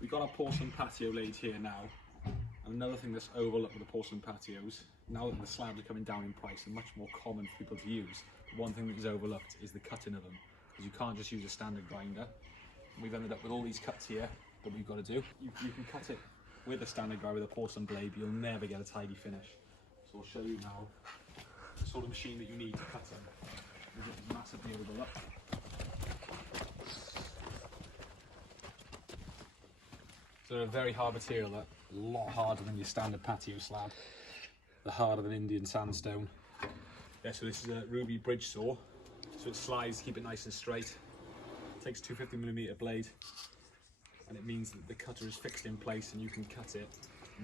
We've got our porcelain patio laid here now. And another thing that's overlooked with the porcelain patios, now that the slabs are coming down in price and much more common for people to use, one thing that is overlooked is the cutting of them. Because you can't just use a standard grinder. We've ended up with all these cuts here that we've got to do. You can cut it with a standard grinder with a porcelain blade, but you'll never get a tidy finish. So I'll show you now the sort of machine that you need to cut them. It's massively overlooked. So they're a very hard material, that a lot harder than your standard patio slab. They're harder than Indian sandstone. Yeah, so this is a ruby bridge saw. So it slides to keep it nice and straight. It takes 250mm blade, and it means that the cutter is fixed in place and you can cut it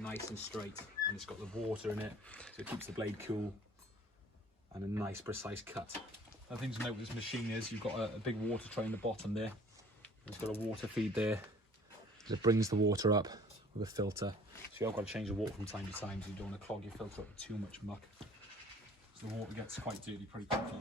nice and straight. And it's got the water in it, so it keeps the blade cool and a nice precise cut. Another thing to note with this machine is you've got a big water tray in the bottom there. It's got a water feed there. It brings the water up with a filter. So you have got to change the water from time to time, so you don't want to clog your filter up with too much muck. So the water gets quite dirty pretty quickly.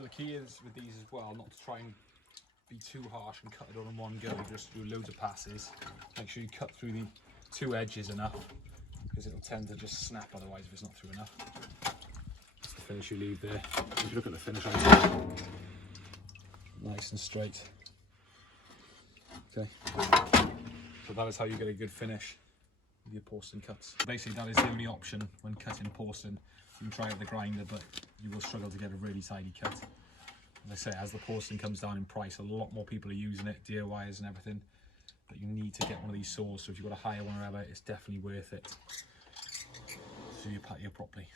So the key is with these as well, not to try and be too harsh and cut it all in one go, just do loads of passes. Make sure you cut through the two edges enough, because it'll tend to just snap otherwise if it's not through enough. That's the finish you leave there. If you look at the finish, nice and straight. Okay, so that is how you get a good finish with your porcelain cuts. Basically that is the only option when cutting porcelain. You can try it with the grinder, but you will struggle to get a really tidy cut. As I say, as the porcelain comes down in price, a lot more people are using it, DIYers and everything. But you need to get one of these saws, so if you've got to hire one or whatever, it's definitely worth it to do your patio properly.